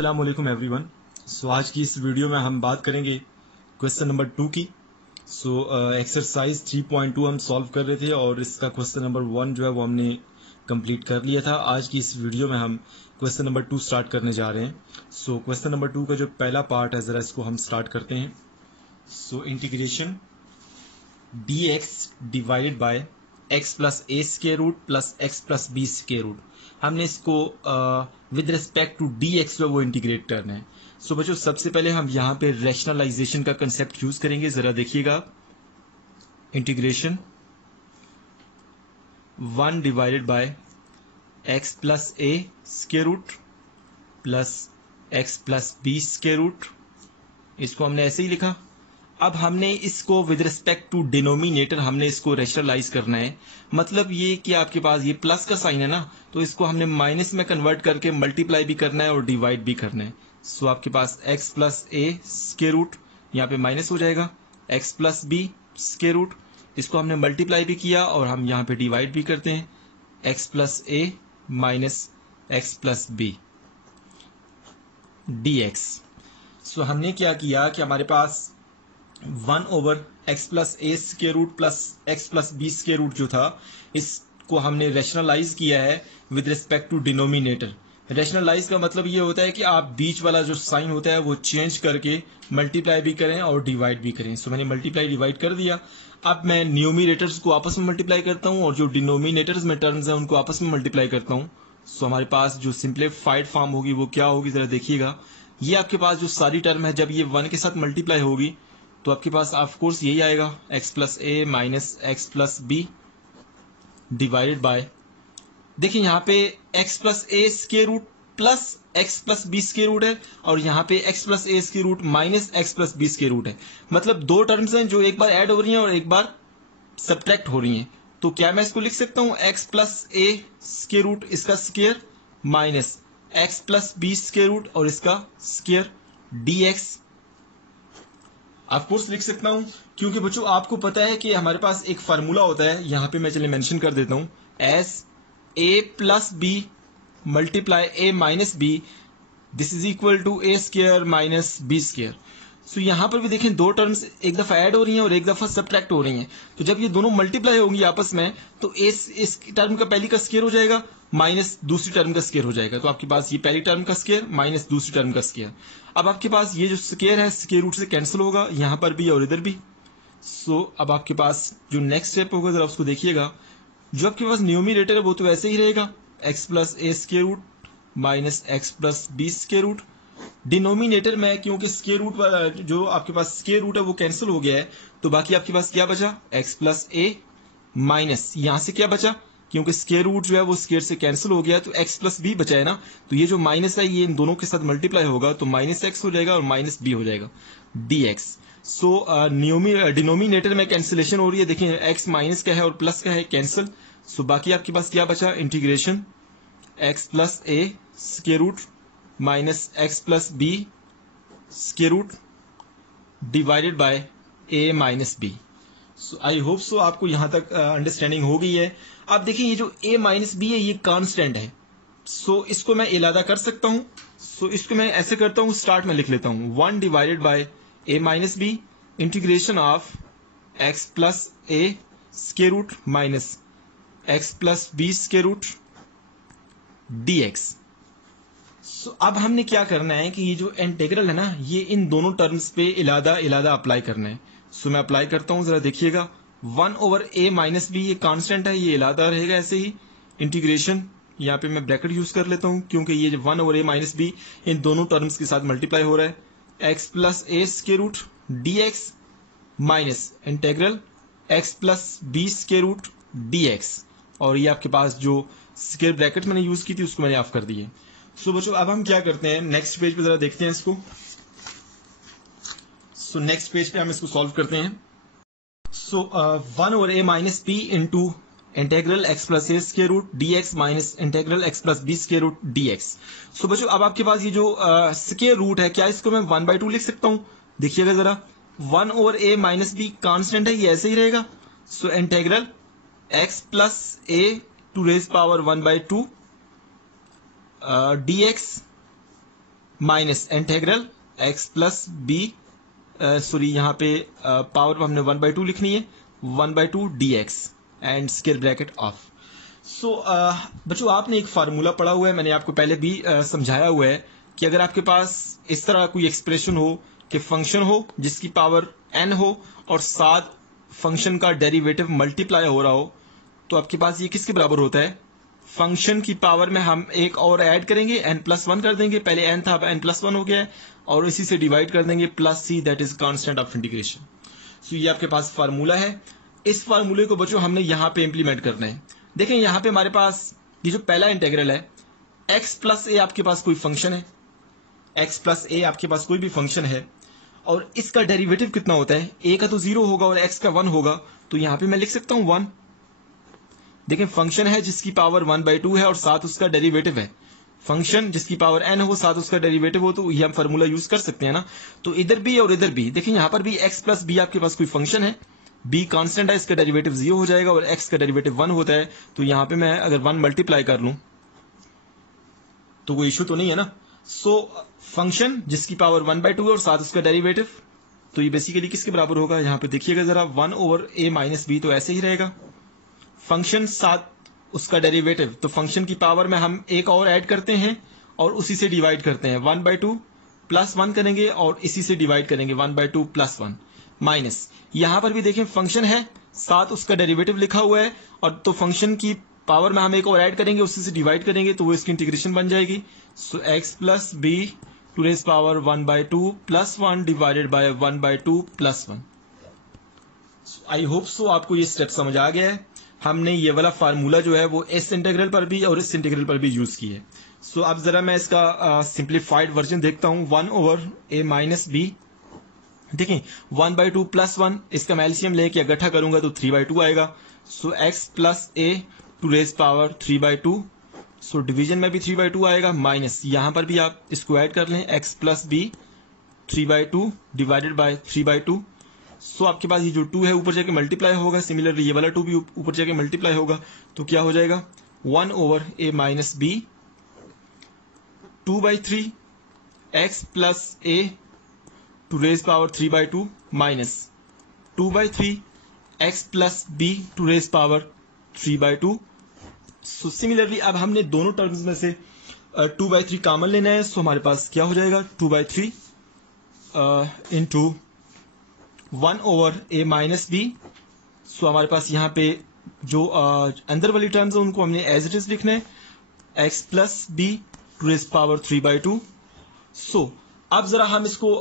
अस्सलाम वालेकुम एवरीवन। आज की इस वीडियो में हम बात करेंगे क्वेश्चन नंबर 2 की। एक्सरसाइज 3.2 हम सॉल्व कर रहे थे और इसका क्वेश्चन नंबर 1 जो है वो हमने कंप्लीट कर लिया था। आज की इस वीडियो में हम क्वेश्चन नंबर 2 स्टार्ट करने जा रहे हैं। क्वेश्चन नंबर 2 का जो पहला पार्ट है, ज़रा इसको हम स्टार्ट करते हैं। Integration dx divided by x plus A square root plus x plus B square root, हमने इसको विद रिस्पेक्ट टू dx जो वो इंटीग्रेट करना है। बच्चों, सबसे पहले हम यहाँ पे रैशनलाइजेशन का कंसेप्ट यूज करेंगे। जरा देखिएगा, integration 1 divided by x plus A square root plus x plus B square root, इसको हमने ऐसे ही लिखा। अब हमने इसको विद रिस्पेक्ट टू डिनोमिनेटर हमने इसको रैशनलाइज करना है। मतलब ये कि आपके पास ये प्लस का साइन है ना, तो इसको हमने माइनस में कन्वर्ट करके मल्टीप्लाई भी करना है और डिवाइड भी करना है। आपके पास x प्लस ए स्क्वायर रूट यहाँ पे माइनस हो जाएगा, x plus B square root, इसको हमने मल्टीप्लाई भी किया और हम यहाँ पे डिवाइड भी करते हैं, x plus a minus x plus b dx। हमने क्या किया कि हमारे पास 1 ओवर एक्स प्लस ए square root plus x plus B square root जो था, इसको हमने रैशनलाइज किया है with respect to denominator. Rationalise का मतलब ये होता है कि आप बीच वाला जो साइन होता है वो चेंज करके मल्टीप्लाई भी करें और डिवाइड भी करें। मैंने मल्टीप्लाई डिवाइड कर दिया। अब मैं न्यूमिनेटर्स को आपस में मल्टीप्लाई करता हूं और जो डिनोमिनेटर्स में टर्म्स हैं उनको आपस में मल्टीप्लाई करता हूं। हमारे पास जो सिंप्लीफाइड फॉर्म होगी वो क्या होगी, जरा देखिएगा। ये आपके पास जो सारी टर्म है, जब ये 1 के साथ मल्टीप्लाई होगी तो आपके पास ऑफ कोर्स यही आएगा, x plus a minus x plus b divided by, देखिए यहाँ पे x प्लस ए square root plus x plus B square root है और यहाँ पे x प्लस ए square root minus x plus B square root है। मतलब दो टर्म्स हैं जो एक बार ऐड हो रही हैं और एक बार सब्ट्रैक्ट हो रही हैं। तो क्या मैं इसको लिख सकता हूँ, x प्लस ए स्क्वायर रूट इसका square minus x plus B square root और इसका स्क्वायर dx। ऑफ कोर्स लिख सकता हूं क्योंकि बच्चों आपको पता है कि हमारे पास एक फार्मूला होता है, यहां पे मैं चलिए मेंशन कर देता हूं, as A plus B multiply A minus B, this is equal to A square minus B square. यहां पर भी देखें दो टर्म्स एक दफा ऐड हो रही हैं और एक दफा सब्ट्रैक्ट हो रही हैं। तो जब ये दोनों मल्टीप्लाई होंगी आपस में तो इस टर्म का पहली का स्क्वायर हो जाएगा माइनस दूसरी टर्म का स्क्वायर हो जाएगा। तो आपके पास ये पहली टर्म का स्क्वायर माइनस दूसरी टर्म का स्क्वायर। अब आपके पास ये जो स्क्वायर है स्क्वायर रूट से कैंसिल होगा, यहां पर भी और इधर भी। अब आपके पास जो नेक्स्ट स्टेप होगा जरा उसको देखिएगा। जो आपके पास न्यूमिनेटर है वो तो वैसे ही रहेगा, एक्स प्लस ए square root minus x plus B square root. Denominator में क्योंकि स्क्वायर रूट जो आपके पास स्क्वायर रूट है वो कैंसिल हो गया है, तो बाकी आपके पास क्या बचा, एक्स प्लस ए माइनस यहां से क्या बचा, क्योंकि स्क्वायर रूट जो है वो स्क्वायर से कैंसिल हो गया तो एक्स प्लस बी बचा है ना। तो ये जो माइनस है ये इन दोनों के साथ मल्टीप्लाई होगा तो माइनस एक्स हो जाएगा और माइनस बी हो जाएगा dx। डिनोमिनेटर में कैंसिलेशन हो रही है, देखिए एक्स माइनस का है और प्लस का है, कैंसिल। बाकी आपके पास क्या बचा, integration X plus A square root minus x plus B square root divided by A minus B. I hope so आपको यहां तक अंडरस्टैंडिंग हो गई है। अब देखिए ये जो a माइनस बी है ये कांस्टेंट है, इसको मैं इलादा कर सकता हूं। इसको मैं ऐसे करता हूं, स्टार्ट में लिख लेता हूं 1 divided by a minus B integration of x plus A square root minus x plus B square root dx। अब हमने क्या करना है कि ये जो इंटीग्रल है ना ये इन दोनों टर्म्स पे इलादा इलादा अप्लाई करना है। मैं अप्लाई करता हूं, जरा देखिएगा। 1 ओवर ए माइनस बी ये कांस्टेंट है, ये इलादा रहेगा ऐसे ही। इंटीग्रेशन यहाँ पे मैं ब्रैकेट यूज कर लेता हूं क्योंकि ये 1 ओवर ए माइनस बी इन दोनों टर्म्स के साथ मल्टीप्लाई हो रहा है, एक्स प्लस ए square root dx minus integral x plus B square root dx। और ये आपके पास जो स्क्वायर ब्रैकेट मैंने यूज की थी उसको मैंने ऑफ कर दी है। बच्चों अब हम क्या करते हैं, नेक्स्ट पेज पे जरा देखते हैं इसको। नेक्स्ट पेज पे हम इसको सॉल्व करते हैं। 1 over a minus B into integral x plus A square root dx minus integral x plus B square root dx। बच्चों अब आपके पास ये जो स्क्वायर रूट है, क्या इसको मैं 1/2 लिख सकता हूं, देखिएगा जरा। 1 over a minus b constant है, ये ऐसे ही रहेगा। Integral x plus A to raise power 1/2 dx minus integral x plus b, sorry यहाँ पे पावर हमने 1/2 लिखनी है, 1/2 dx and square bracket of. So बच्चों आपने एक फार्मूला पढ़ा हुआ है, मैंने आपको पहले भी समझाया हुआ है कि अगर आपके पास इस तरह कोई एक्सप्रेशन हो कि फंक्शन हो जिसकी पावर n हो और साथ फंक्शन का डेरिवेटिव मल्टीप्लाई हो रहा हो, तो आपके पास ये किसके बराबर होता है? फंक्शन की पावर में हम एक और ऐड करेंगे, n+1 कर देंगे, पहले n था अब n+1 हो गया है, और इसी से डिवाइड कर देंगे plus c, that is constant of integration. So ये आपके पास फार्मूला है। इस फार्मूले को बच्चों हमने यहां पे इंप्लीमेंट करना है। देखें यहां पे हमारे पास ये जो पहला इंटीग्रल है, x प्लस ए आपके पास कोई फंक्शन है, x प्लस ए आपके पास कोई भी फंक्शन है, और इसका डेरिवेटिव कितना होता है? a का तो 0 होगा और x का 1 होगा, तो यहां पे मैं लिख सकता हूं 1। देखें फंक्शन है जिसकी पावर 1/2 है और साथ उसका डेरिवेटिव है, फंक्शन जिसकी पावर n हो साथ उसका डेरिवेटिव हो, तो ये हम फार्मूला यूज कर सकते हैं ना। तो इधर भी और इधर भी देखें, यहां पर भी x प्लस बी आपके पास कोई फंक्शन है, b कांस्टेंट है, इसका डेरिवेटिव 0 हो जाएगा और x का डेरिवेटिव 1 होता है, तो यहां पे मैं अगर 1 मल्टीप्लाई कर लूं तो कोई इशू तो नहीं है ना। सो फंक्शन जिसकी पावर 1/2 है और साथ उसका डेरिवेटिव, तो ये बेसिकली किसके बराबर होगा? यहां पे देखिएगा जरा, 1/a माइनस बी, तो ऐसे ही रहेगा। फंक्शन साथ उसका डेरिवेटिव, तो फंक्शन की पावर में हम एक और ऐड करते हैं और उसी से डिवाइड करते हैं, 1/2 प्लस 1 करेंगे और इसी से डिवाइड करेंगे, 1/2 प्लस 1 माइनस, यहां पर भी देखें फंक्शन है साथ उसका डेरिवेटिव लिखा हुआ है, और तो फंक्शन की पावर में हम एक और ऐड करेंगे उसी से डिवाइड करेंगे, तो वो इसकी इंटीग्रेशन बन जाएगी। So x plus B to raise power 1/2 plus 1 divided by 1/2 plus 1। I hope so आपको ये स्टेप समझ आ गया है। हमने ये वाला फार्मूला जो है वो इस इंटीग्रल पर भी और इस इंटीग्रल पर भी यूज की है। सो अब जरा मैं इसका सिंप्लीफाइड वर्जन देखता हूं, 1/a माइनस बी। देखें 1/2 प्लस 1, इसका मैं एलसीएम लेके इकट्ठा करूंगा तो 3/2 आएगा। So x plus a to raise power 3/2, so division में भी 3/2 आएगा, माइनस यहां पर भी आप इसको ऐड कर लें, x plus b 3/2 divided by 3/2। सो आपके पास ये जो 2 है ऊपर जाके मल्टीप्लाई होगा, सिमिलरली ये वाला 2 भी ऊपर जाके मल्टीप्लाई होगा, तो क्या हो जाएगा? 1/a minus B 2/3 x plus a to raise power 3/2 minus 2/3 x plus b to raise power 3/2। So similarly अब हमने दोनों टर्म्स में से 2/3 कॉमन लेना है, सो हमारे पास क्या हो जाएगा? 2/3 इंटू 1/a माइनस बी। सो हमारे पास यहाँ पे जो अंदर वाली टर्म्स है उनको हमने एज इट इज लिखना है, x plus B to raise power 3/2। So अब जरा हम इसको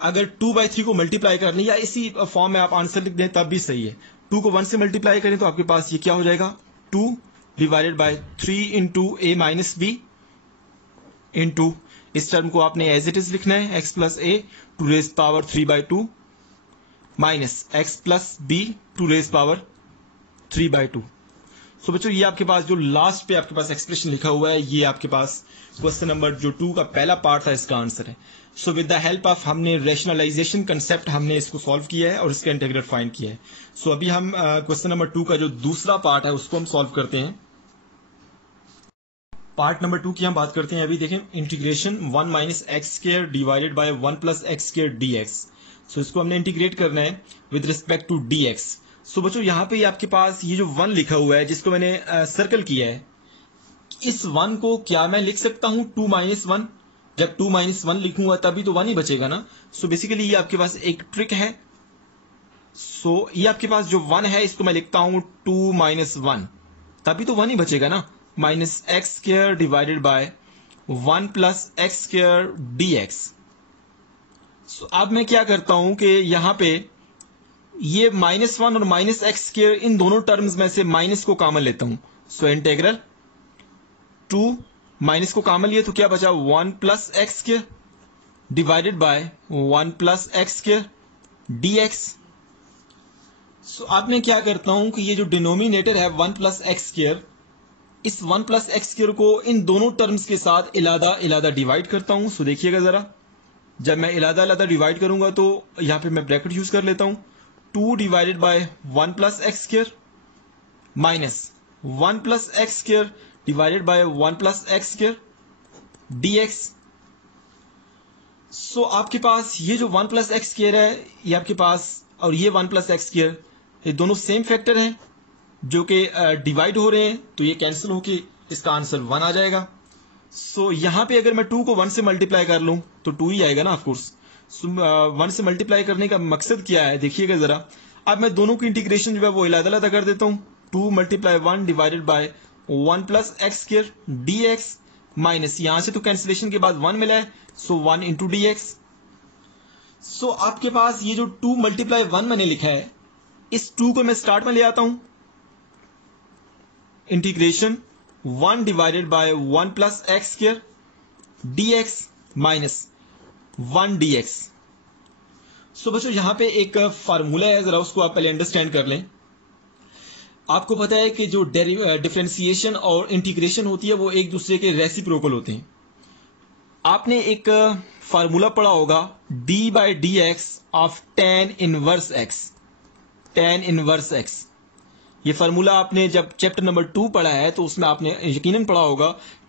अगर 2/3 को मल्टीप्लाई कर लें या इसी फॉर्म में आप आंसर लिख दें तब भी सही है। 2 को 1 से मल्टीप्लाई करें तो आपके पास ये क्या हो जाएगा? 2 divided by 3 into a minus B into, इस टर्म को आपने एज इट इज लिखना है, x plus a to raise power 3/2 minus x plus b to raise power 3/2। So बच्चों ये आपके पास जो लास्ट पे आपके पास एक्सप्रेशन लिखा हुआ है, ये आपके पास क्वेश्चन नंबर जो 2 का पहला पार्ट था इसका आंसर है। So with the help of हमने रैशनलाइजेशन कंसेप्ट हमने इसको सॉल्व किया है और इसका इंटीग्रल फाइंड किया है। सो अभी हम क्वेश्चन नंबर 2 का जो दूसरा पार्ट है उसको हम सॉल्व करते हैं। पार्ट नंबर 2 की हम बात करते हैं। अभी देखें integration 1 minus x square divided by 1 plus x square dx. So इसको हमने इंटीग्रेट करना है with respect to dx। So बच्चों यहाँ पे आपके पास ये जो 1 लिखा हुआ है जिसको मैंने सर्कल किया है, इस 1 को क्या मैं लिख सकता हूं 2 माइनस 1? जब 2 माइनस 1 लिखूंगा तभी तो 1 ही बचेगा ना। सो बेसिकली ये आपके पास एक ट्रिक है। सो ये आपके पास जो 1 है इसको मैं लिखता हूं 2 माइनस 1, तभी तो 1 ही बचेगा ना, minus x square divided by 1 plus x square dx. So अब मैं क्या करता हूं कि यहां पे ये -1 और माइनस एक्स स्क्वायर इन दोनों टर्म्स में से माइनस को कॉमन लेता हूं। सो इंटीग्रल 2 माइनस को कॉमन लिया तो क्या बचा? 1 plus x square divided by 1 plus x square dx. So अब मैं क्या करता हूं कि ये जो डिनोमिनेटर है 1 प्लस एक्स स्क्वायर, इस 1 प्लस एक्स स्क्वायर को इन दोनों टर्म्स के साथ इलादा डिवाइड करता हूं। सो देखिएगा जरा, जब मैं इलादा डिवाइड करूंगा तो यहां पे मैं ब्रैकेट यूज कर लेता हूं, 2 divided by 1 plus x square minus 1 plus x square divided by 1 plus x square dx. So आपके पास ये जो 1 प्लस एक्स स्क्वायर है ये आपके पास, और ये 1 प्लस एक्स स्क्वायर, ये दोनों सेम फैक्टर हैं जो कि डिवाइड हो रहे हैं, तो ये कैंसिल होके इसका आंसर 1 आ जाएगा। सो यहाँ पे अगर मैं 2 को 1 से मल्टीप्लाई कर लूं तो 2 ही आएगा ना ऑफकोर्स। 1 से मल्टीप्लाई करने का मकसद क्या है देखिएगा जरा। अब मैं दोनों की इंटीग्रेशन जो है वो अलग-अलग कर देता हूँ। 2 multiply 1 divided by 1 plus x square d x, minus यहां से तो कैंसिलेशन के बाद 1 मिला है, सो 1 इंटू डी एक्स। सो आपके पास ये जो 2 मल्टीप्लाई 1 मैंने लिखा है, इस 2 को मैं स्टार्ट में ले आता हूं, integration 1 divided by 1 plus x square d x minus 1 d x. So बच्चों यहां पे एक फार्मूला है, जरा उसको आप पहले अंडरस्टैंड कर लें। आपको पता है कि जो डिफरेंशिएशन और इंटीग्रेशन होती है वो एक दूसरे के रेसिप्रोकल होते हैं। आपने एक फार्मूला पढ़ा होगा d by D x of tan inverse x, tan inverse x। ये फार्मूला आपने जब चैप्टर नंबर 2 पढ़ा है तो उसमें आपने यकीनन पढ़ा होगा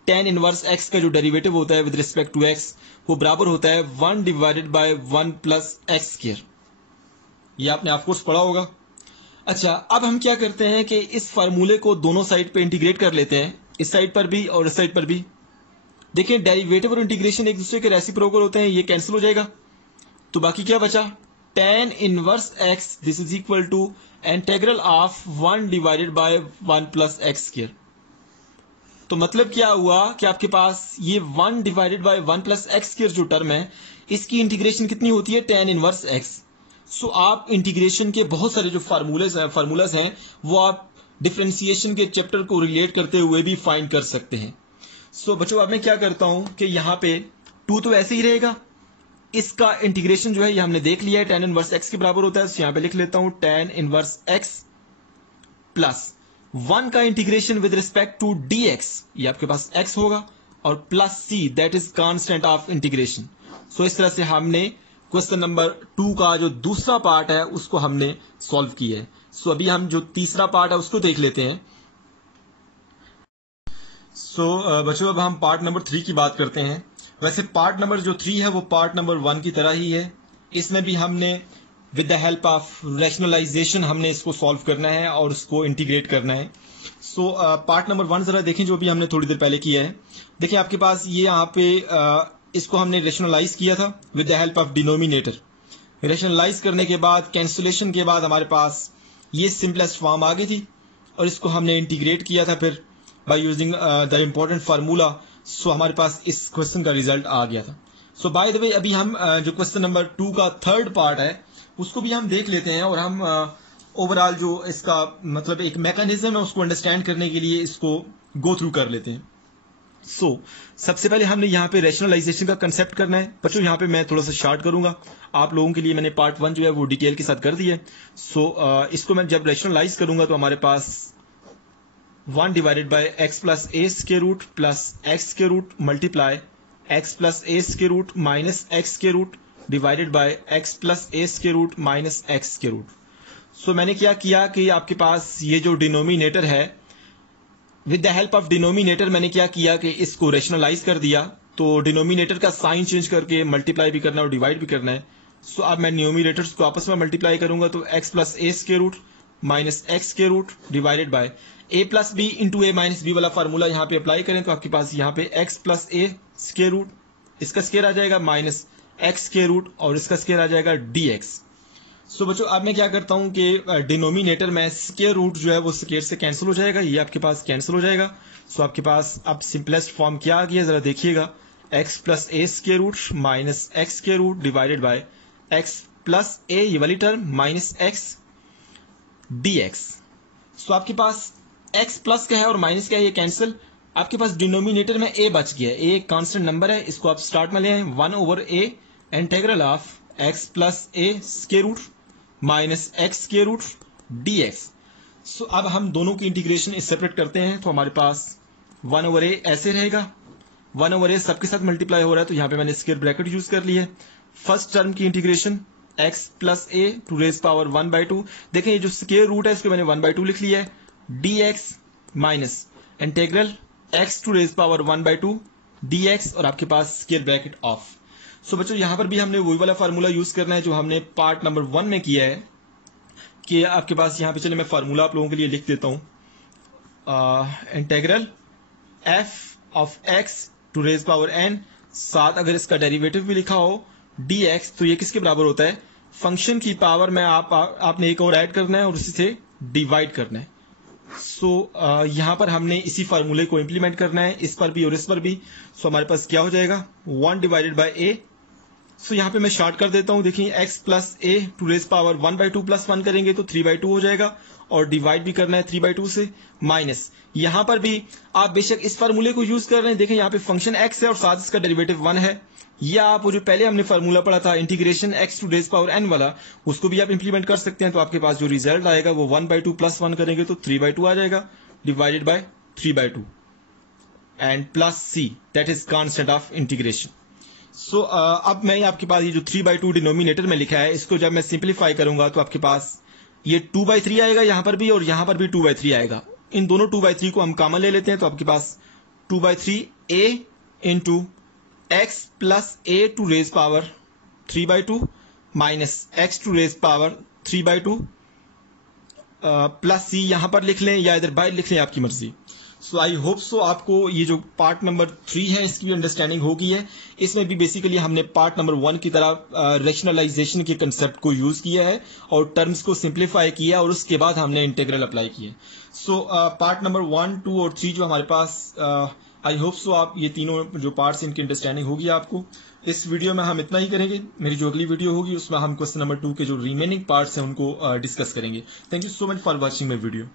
tan इनवर्स x का जो डेरिवेटिव होता है विद रिस्पेक्ट टू x वो बराबर होता है 1 divided by 1 plus x square. ये आपने ऑफकोर्स पढ़ा होगा। अच्छा, अब हम क्या करते हैं कि इस फार्मूले को दोनों साइड पे इंटीग्रेट कर लेते हैं, इस साइड पर भी और इस साइड पर भी। देखिए डेरिवेटिव और इंटीग्रेशन एक दूसरे के रेसिप्रोकल होते हैं, ये कैंसिल हो जाएगा, तो बाकी क्या बचा, tan inverse x this is equal to integral of 1 divided by 1 plus x square. तो मतलब क्या हुआ कि आपके पास ये 1 divided by 1 plus x square जो टर्म है इसकी इंटीग्रेशन कितनी होती है, tan इनवर्स x। सो आप इंटीग्रेशन के बहुत सारे जो फार्मूलाज हैं वो आप डिफरेंशिएशन के चैप्टर को रिलेट करते हुए भी फाइंड कर सकते हैं। सो बच्चों अब मैं क्या करता हूं कि यहाँ पे 2 तो ऐसे ही रहेगा, इसका इंटीग्रेशन जो है ये हमने देख लिया है tan इनवर्स x के बराबर होता है, तो यहाँ पे लिख लेता हूं tan इनवर्स x प्लस 1 का integration with respect to dx, ये आपके पास x होगा, और plus c that is constant of integration. So इस तरह से हमने क्वेश्चन नंबर 2 का जो दूसरा पार्ट है उसको हमने सॉल्व किया है। सो अभी हम जो तीसरा पार्ट है उसको देख लेते हैं। सो बच्चों अब हम पार्ट नंबर 3 की बात करते हैं। वैसे पार्ट नंबर जो 3 है वो पार्ट नंबर 1 की तरह ही है, इसमें भी हमने with the help of rationalization हमने इसको सॉल्व करना है और इसको इंटीग्रेट करना है। सो पार्ट नंबर 1 जरा देखें जो भी हमने थोड़ी देर पहले किया है। देखिए आपके पास ये यहाँ पे इसको हमने रैशनलाइज किया था with the help of denominator. Rationalize करने के बाद कैंसिलेशन के बाद हमारे पास ये सिंपलेस्ट फॉर्म आ गई थी और इसको हमने इंटीग्रेट किया था फिर by using the important formula. So हमारे पास इस क्वेश्चन का रिजल्ट आ गया था। सो बाय द वे अभी हम जो क्वेश्चन नंबर 2 का थर्ड पार्ट है उसको भी हम देख लेते हैं और हम ओवरऑल जो इसका मतलब एक मैकेनिज्म है उसको अंडरस्टैंड करने के लिए इसको गो थ्रू कर लेते हैं। सो सबसे पहले हमने यहाँ पे रैशनलाइजेशन का कंसेप्ट करना है। बच्चों यहाँ पे मैं थोड़ा सा शार्ट करूंगा, आप लोगों के लिए मैंने पार्ट 1 जो है वो डिटेल के साथ कर दिया है। सो इसको मैं जब रैशनलाइज करूंगा तो हमारे पास 1 divided by x plus A square root plus x square root multiply x plus A square root minus x square root divided by x plus A square root minus x square root. So मैंने क्या किया कि आपके पास ये जो denominator है with the help of denominator मैंने क्या किया कि इसको रैशनलाइज कर दिया। तो डिनोमिनेटर का साइन चेंज करके मल्टीप्लाई भी करना है और डिवाइड भी करना है। सो अब मैं न्यूमिनेटर्स को आपस में मल्टीप्लाई करूंगा तो X plus A square root minus x square root divided by A plus B into A minus B वाला फार्मूला यहाँ पे अप्लाई करें तो आपके पास यहाँ पे एक्स प्लस ए स्क्वायर रूट, इसका स्क्वायर आ जाएगा माइनस एक्स स्क्वायर रूट और इसका स्क्वायर आ जाएगा डी एक्स। सो बच्चों अब मैं क्या करता हूं कि डिनोमिनेटर में स्क्वायर रूट जो है वो स्क्वायर से कैंसिल हो जाएगा, ये आपके पास कैंसिल हो जाएगा। सो आपके पास अब सिंपलेस्ट फॉर्म क्या आ गया जरा देखिएगा, x plus A square root minus x square root divided by x plus a ये वाली term minus x d x. So आपके पास एक्स प्लस का है और माइनस का है, ये कैंसिल। आपके पास डिनोमिनेटर में ए बच गया, ए एक कांस्टेंट नंबर है, इसको आप स्टार्ट में ले आए 1 over a integral of x plus A square root minus x square root d x. So अब हम दोनों की इंटीग्रेशन सेपरेट करते हैं तो हमारे पास 1 ओवर ए ऐसे रहेगा, 1 ओवर ए सबके साथ मल्टीप्लाई हो रहा है तो यहाँ पे मैंने स्क्वायर ब्रैकेट यूज कर लिया है। फर्स्ट टर्म की integration X plus A to raise power 1/2। देखें ये जो स्क्वायर रूट है इसको मैंने 1/2 लिख लिया है, D x minus integral X to raise power 1/2 D X और आपके पास स्क्वायर ब्रैकेट ऑफ। सो बच्चों यहाँ पर भी हमने वही वाला फार्मूला यूज करना है जो हमने पार्ट नंबर 1 में किया है कि आपके पास यहाँ पे चले मैं फार्मूला आप लोगों के लिए लिख देता हूँ। Integral f of x to raise power n, साथ अगर इसका डेरिवेटिव भी लिखा हो dx, तो ये किसके बराबर होता है, फंक्शन की पावर में आपने एक और ऐड करना है और उसी से डिवाइड करना है। सो यहाँ पर हमने इसी फार्मूले को इंप्लीमेंट करना है इस पर भी और इस पर भी। सो हमारे पास क्या हो जाएगा 1 डिवाइडेड बाय a। सो यहाँ पे मैं शॉर्ट कर देता हूँ, देखिए x plus a to raise power 1/2 plus 1 करेंगे तो 3/2 हो जाएगा और डिवाइड भी करना है 3/2 से, माइनस यहाँ पर भी आप बेशक इस फार्मूले को यूज कर रहे हैं, देखें यहाँ पे फंक्शन x है और साथ इसका डेरिवेटिव 1 है, या आप वो जो पहले हमने फार्मूला पढ़ा था integration x to raise power n वाला, उसको भी आप इंप्लीमेंट कर सकते हैं। तो आपके पास जो रिजल्ट आएगा वो 1/2 प्लस 1 करेंगे तो 3/2 आ जाएगा divided by 3/2 and plus c, that is constant of integration. So अब मैं आपके पास ये जो 3/2 डिनोमिनेटर में लिखा है इसको जब मैं सिंप्लीफाई करूंगा तो आपके पास ये 2/3 आएगा यहाँ पर भी और यहाँ पर भी 2/3 आएगा। इन दोनों 2/3 को हम कॉमन ले लेते हैं तो आपके पास 2/3 a into x plus a to raise power 3/2 minus x to raise power 3/2 plus c यहाँ पर लिख लें या इधर बाहर लिख लें, आपकी मर्जी। सो आई होप सो आपको ये जो पार्ट नंबर 3 है इसकी भी अंडरस्टैंडिंग हो गई है। इसमें भी बेसिकली हमने पार्ट नंबर 1 की तरह रैशनलाइजेशन के कंसेप्ट को यूज किया है और टर्म्स को सिंप्लीफाई किया और उसके बाद हमने इंटीग्रल अप्लाई किए। सो पार्ट नंबर 1, 2 और 3 जो हमारे पास आई होप सो आप ये तीनों जो पार्ट्स इनकी अंडरस्टैंडिंग होगी आपको। इस वीडियो में हम इतना ही करेंगे, मेरी जो अगली वीडियो होगी उसमें हम क्वेश्चन नंबर 2 के जो रिमेनिंग पार्ट्स हैं उनको डिस्कस करेंगे। Thank you so much for watching my video.